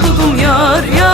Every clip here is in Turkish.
ağaca dudum yar yar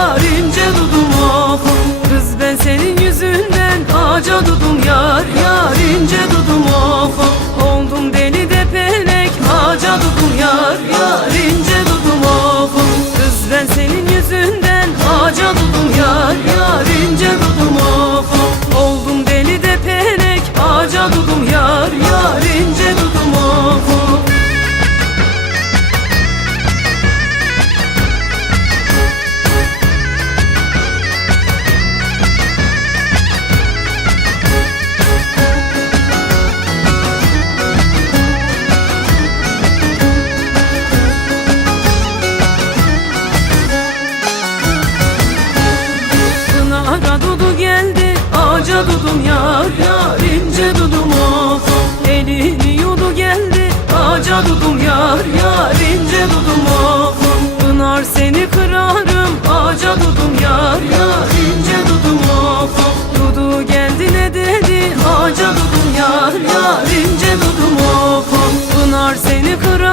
dudum yar yar ince dudum of Elini yudu geldi ağaca dudum yar yar ince dudum of Pınar seni kırarım ağaca dudum yar yar ince dudum of Dudu geldi ne dedi ağaca dudum yar yar ince dudum of Pınar seni kırarım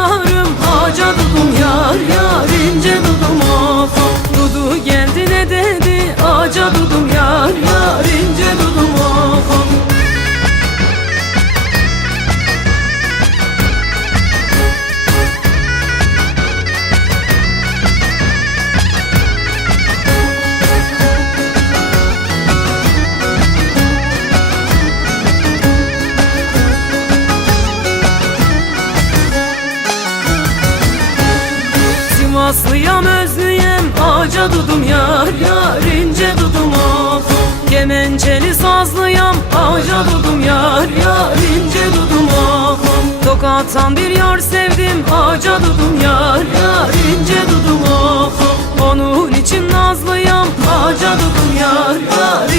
Aslıyam özlüyem ağaca dudum yar yar ince dudum of. Kemençeli sazlıyam ağaca dudum yar yar ince dudum of. Tokattan bir yar sevdim ağaca dudum yar yar ince dudum of. Onun için nazlıyam ağaca dudum yar yar.